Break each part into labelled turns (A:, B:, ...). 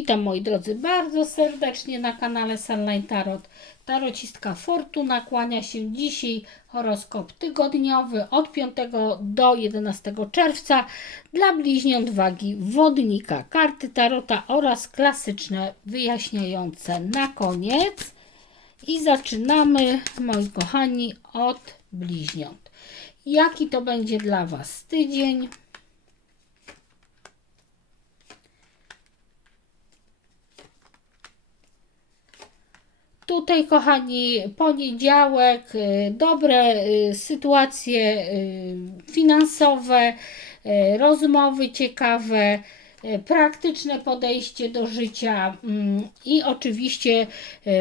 A: Witam moi drodzy bardzo serdecznie na kanale Sunline Tarot. Tarocistka Fortuna kłania się dzisiaj horoskop tygodniowy od 5 do 11 czerwca dla bliźniąt wagi wodnika, karty tarota oraz klasyczne wyjaśniające na koniec. I zaczynamy, moi kochani, od bliźniąt. Jaki to będzie dla Was tydzień? Tutaj, kochani, poniedziałek, y, dobre y, sytuacje y, finansowe, rozmowy ciekawe, praktyczne podejście do życia mm, i oczywiście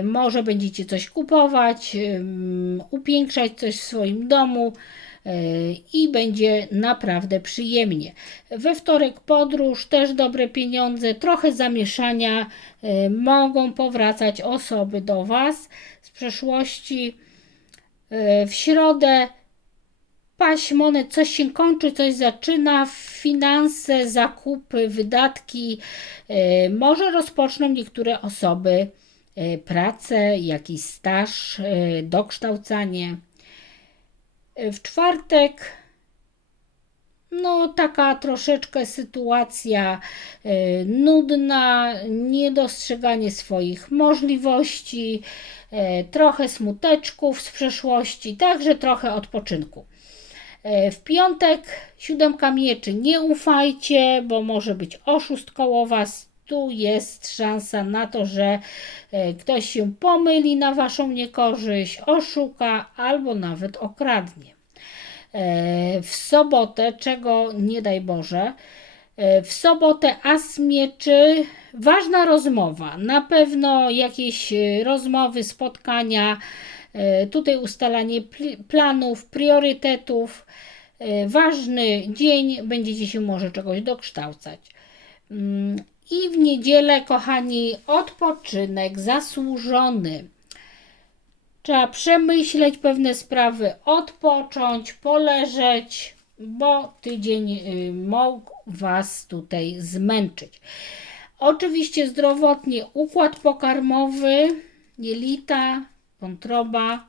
A: może będziecie coś kupować, ym, upiększać coś w swoim domu i będzie naprawdę przyjemnie. We wtorek podróż, też dobre pieniądze, trochę zamieszania, y, mogą powracać osoby do Was z przeszłości. Y, W środę paść monet, coś się kończy, coś zaczyna, finanse, zakupy, wydatki. Może rozpoczną niektóre osoby pracę, jakiś staż, dokształcanie. W czwartek no, taka troszeczkę sytuacja y, nudna, niedostrzeganie swoich możliwości, y, trochę smuteczków z przeszłości, także trochę odpoczynku. Y, w piątek siódemka mieczy. Nie ufajcie, bo może być oszust koło was. Tu jest szansa na to, że y, ktoś się pomyli na waszą niekorzyść, oszuka albo nawet okradnie e, w sobotę, czego nie daj Boże. E, W sobotę as mieczy, ważna rozmowa, na pewno jakieś e, rozmowy, spotkania, e, tutaj ustalanie pl- planów, priorytetów. E, Ważny dzień, będziecie się może czegoś dokształcać. I w niedzielę, kochani, odpoczynek zasłużony. Trzeba przemyśleć pewne sprawy, odpocząć, poleżeć, bo tydzień y, mógł Was tutaj zmęczyć. Oczywiście zdrowotnie układ pokarmowy, jelita, wątroba.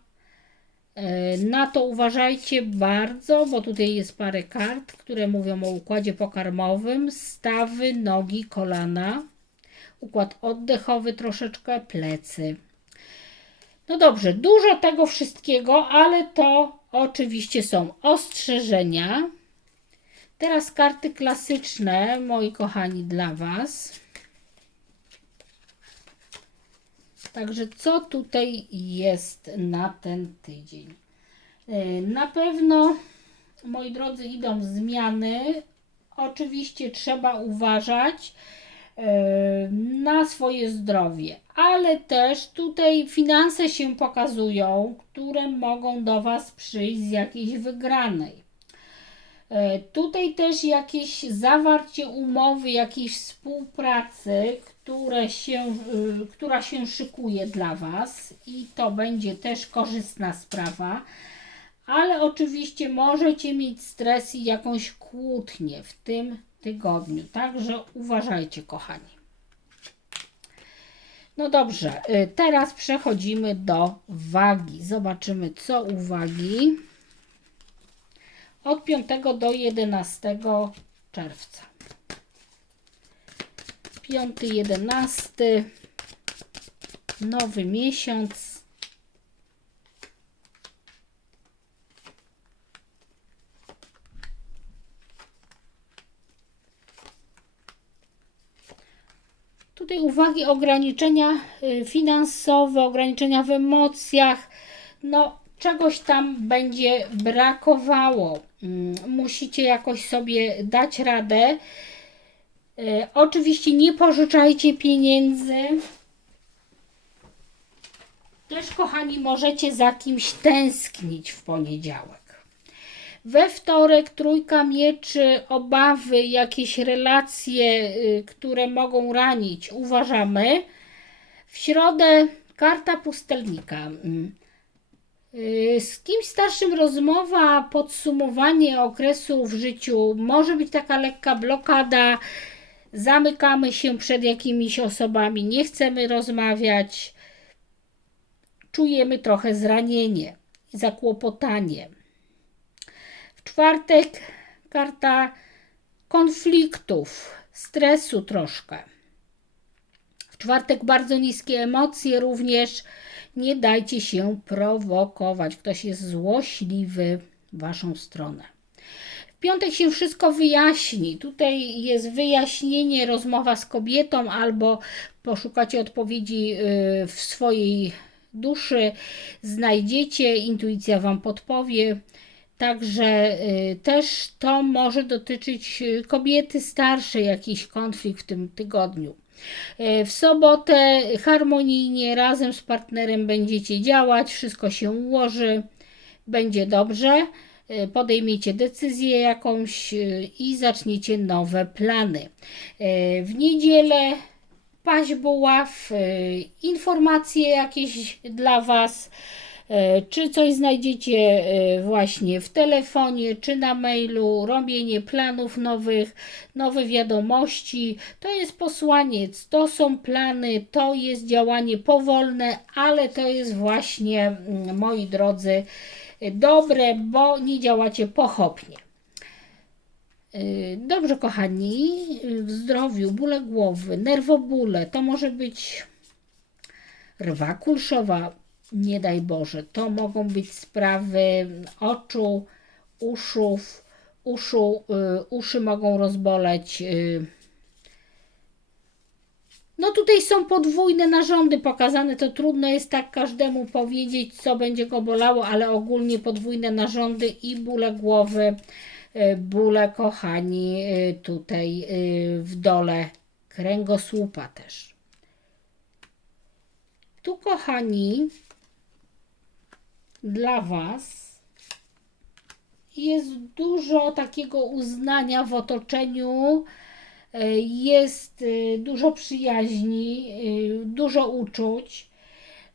A: Y, Na to uważajcie bardzo, bo tutaj jest parę kart, które mówią o układzie pokarmowym, stawy, nogi, kolana, układ oddechowy troszeczkę, plecy. No dobrze, dużo tego wszystkiego, ale to oczywiście są ostrzeżenia. Teraz karty klasyczne, moi kochani, dla Was. Także co tutaj jest na ten tydzień? Yy, Na pewno, moi drodzy, idą zmiany. Oczywiście trzeba uważać yy, na swoje zdrowie, ale też tutaj finanse się pokazują, które mogą do Was przyjść z jakiejś wygranej. E, Tutaj też jakieś zawarcie umowy, jakiejś współpracy, które się, y, która się szykuje dla Was i to będzie też korzystna sprawa, ale oczywiście możecie mieć stres i jakąś kłótnię w tym tygodniu, także uważajcie, kochani. No dobrze, y, teraz przechodzimy do wagi. Zobaczymy, co u wagi od 5 do 11 czerwca. 5, 11, nowy miesiąc. Tutaj uwagi, ograniczenia y, finansowe, ograniczenia w emocjach. No, czegoś tam będzie brakowało. Mm, Musicie jakoś sobie dać radę. Y, Oczywiście nie pożyczajcie pieniędzy. Też, kochani, możecie za kimś tęsknić w poniedziałek. We wtorek trójka mieczy, obawy, jakieś relacje, y, które mogą ranić, uważamy. W środę karta pustelnika. Y, Z kimś starszym rozmowa, podsumowanie okresu w życiu, może być taka lekka blokada, zamykamy się przed jakimiś osobami, nie chcemy rozmawiać, czujemy trochę zranienie, zakłopotanie. W czwartek karta konfliktów, stresu troszkę. W czwartek bardzo niskie emocje również. Nie dajcie się prowokować. Ktoś jest złośliwy w waszą stronę. W piątek się wszystko wyjaśni. Tutaj jest wyjaśnienie, rozmowa z kobietą, albo poszukacie odpowiedzi y, w swojej duszy, znajdziecie, intuicja Wam podpowie. Także y, też to może dotyczyć y, kobiety starszej, jakiś konflikt w tym tygodniu. Y, W sobotę harmonijnie razem z partnerem będziecie działać, wszystko się ułoży, będzie dobrze. Y, Podejmiecie decyzję jakąś y, i zaczniecie nowe plany. W niedzielę paść buław, informacje jakieś dla Was, czy coś znajdziecie y, właśnie w telefonie, czy na mailu, robienie planów nowych, nowe wiadomości. To jest posłaniec, to są plany, to jest działanie powolne, ale to jest właśnie, mm, moi drodzy, dobre, bo nie działacie pochopnie. Y, Dobrze, kochani, w zdrowiu, bóle głowy, nerwobóle, to może być rwa kulszowa, nie daj Boże. To mogą być sprawy oczu, uszów, uszu, y, uszy mogą rozboleć. y. No tutaj są podwójne narządy pokazane, to trudno jest tak każdemu powiedzieć, co będzie go bolało, ale ogólnie podwójne narządy i bóle głowy, y, bóle, kochani, y, tutaj y, w dole kręgosłupa też. Tu, kochani, dla Was jest dużo takiego uznania w otoczeniu, e, jest e, dużo przyjaźni, e, dużo uczuć.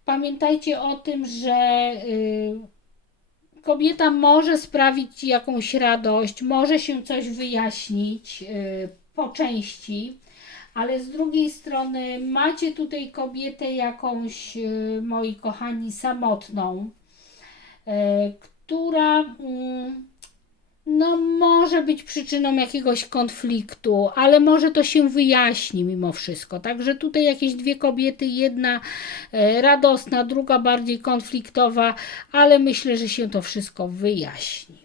A: Pamiętajcie o tym, że kobieta może sprawić Ci jakąś radość, może się coś wyjaśnić po części, ale z drugiej strony macie tutaj kobietę jakąś, moi kochani, samotną, która mm, no, może być przyczyną jakiegoś konfliktu, ale może to się wyjaśni mimo wszystko. Także tutaj jakieś dwie kobiety, jedna e, radosna, druga bardziej konfliktowa, ale myślę, że się to wszystko wyjaśni.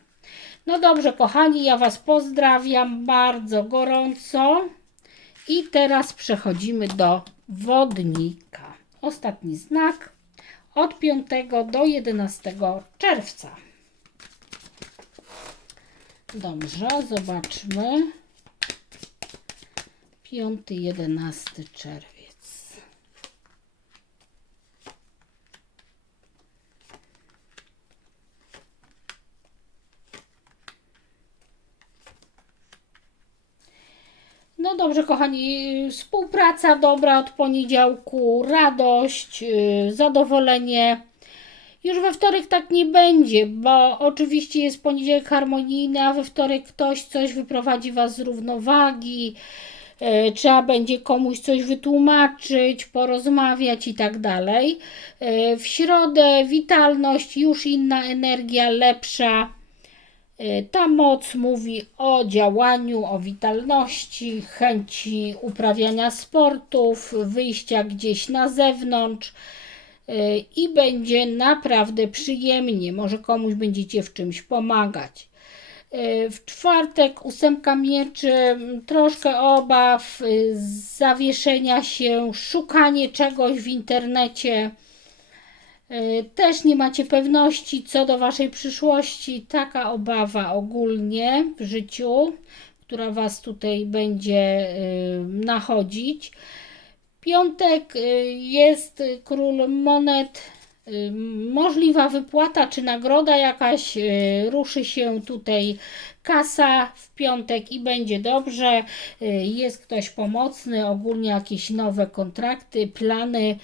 A: No dobrze, kochani, ja Was pozdrawiam bardzo gorąco. I teraz przechodzimy do wodnika. Ostatni znak od 5 do 11 czerwca. Dobrze, zobaczmy. 5-11 czerwiec. No dobrze, kochani, współpraca dobra od poniedziałku, radość, yy, zadowolenie. Już we wtorek tak nie będzie, bo oczywiście jest poniedziałek harmonijny, a we wtorek ktoś coś wyprowadzi Was z równowagi, yy, trzeba będzie komuś coś wytłumaczyć, porozmawiać i tak dalej. Yy, W środę witalność, już inna energia, lepsza. Ta moc mówi o działaniu, o witalności, chęci uprawiania sportów, wyjścia gdzieś na zewnątrz y, i będzie naprawdę przyjemnie. Może komuś będziecie w czymś pomagać. Y, W czwartek ósemka mieczy, troszkę obaw, y, zawieszenia się, szukanie czegoś w internecie. Y, Też nie macie pewności co do waszej przyszłości. Taka obawa ogólnie w życiu, która was tutaj będzie y, nachodzić. Piątek y, jest król monet. Możliwa wypłata czy nagroda jakaś, ruszy się tutaj kasa w piątek i będzie dobrze. Jest ktoś pomocny, ogólnie jakieś nowe kontrakty, plany.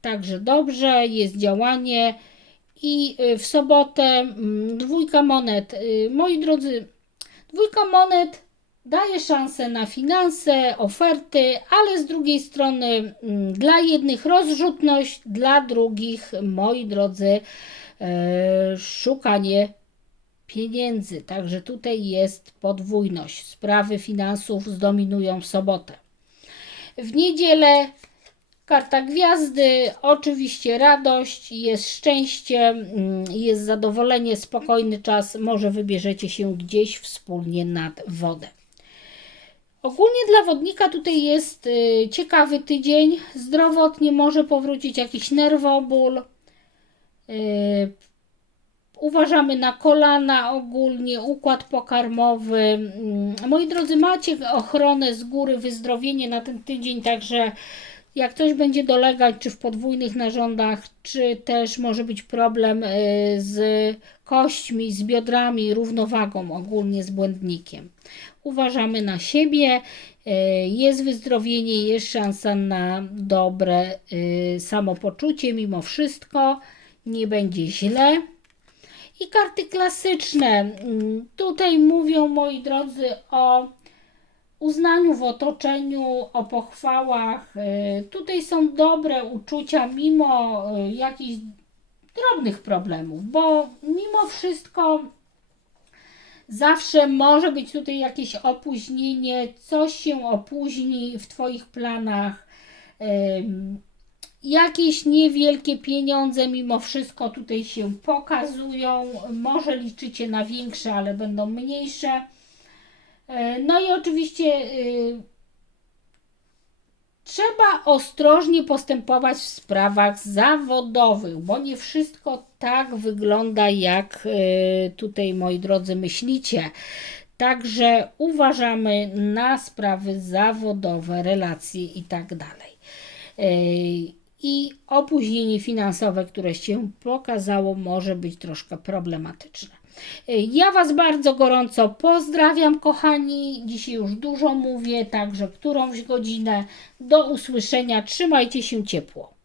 A: Także dobrze, jest działanie. I y, w sobotę mm, dwójka monet. Y, Moi drodzy, dwójka monet daje szansę na finanse, oferty, ale z drugiej strony mm, dla jednych rozrzutność, dla drugich, moi drodzy, e, szukanie pieniędzy. Także tutaj jest podwójność. Sprawy finansów zdominują w sobotę. W niedzielę karta gwiazdy, oczywiście radość, jest szczęście, mm, jest zadowolenie, spokojny czas, może wybierzecie się gdzieś wspólnie nad wodę. Ogólnie dla wodnika tutaj jest y, ciekawy tydzień. Zdrowotnie może powrócić jakiś nerwoból. Y, Uważamy na kolana ogólnie, układ pokarmowy. Mm, Moi drodzy, macie ochronę z góry, wyzdrowienie na ten tydzień, także jak coś będzie dolegać, czy w podwójnych narządach, czy też może być problem y, z kośćmi, z biodrami, równowagą, ogólnie z błędnikiem. Uważamy na siebie, y, jest wyzdrowienie, jest szansa na dobre y, samopoczucie, mimo wszystko nie będzie źle. I karty klasyczne. Mm, Tutaj mówią, moi drodzy, o uznaniu w otoczeniu, o pochwałach. Y, Tutaj są dobre uczucia, mimo y, jakichś drobnych problemów, bo mimo wszystko zawsze może być tutaj jakieś opóźnienie, coś się opóźni w Twoich planach. Jakieś niewielkie pieniądze mimo wszystko tutaj się pokazują. Może liczycie na większe, ale będą mniejsze. E, No i oczywiście y, trzeba ostrożnie postępować w sprawach zawodowych, bo nie wszystko tak wygląda, jak y, tutaj moi drodzy myślicie. Także uważamy na sprawy zawodowe, relacje i tak dalej. I opóźnienie finansowe, które się pokazało, może być troszkę problematyczne. Ja Was bardzo gorąco pozdrawiam, kochani. Dzisiaj już dużo mówię, także którąś godzinę. Do usłyszenia. Trzymajcie się ciepło.